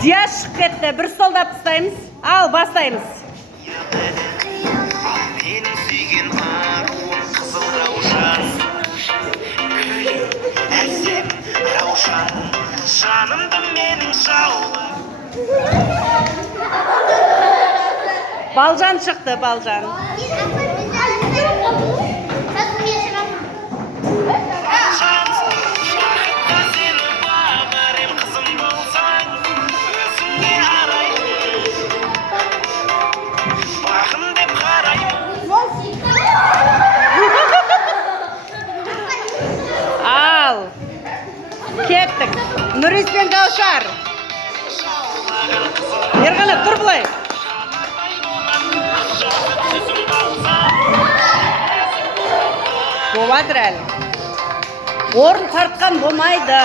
Диас шығып кетті. Бір столда тастаймыз. Ал, бастаймыз. Менің сүйген аруым қызыл раушан, әсем раушан, жанымды менің жаулап. Балжан шықты, Балжан. Ал, кеттік. Нұрис пен Гаушар. Ерғана, тұр бұлай. Болатыр әлі. Орын тартқан болмайды.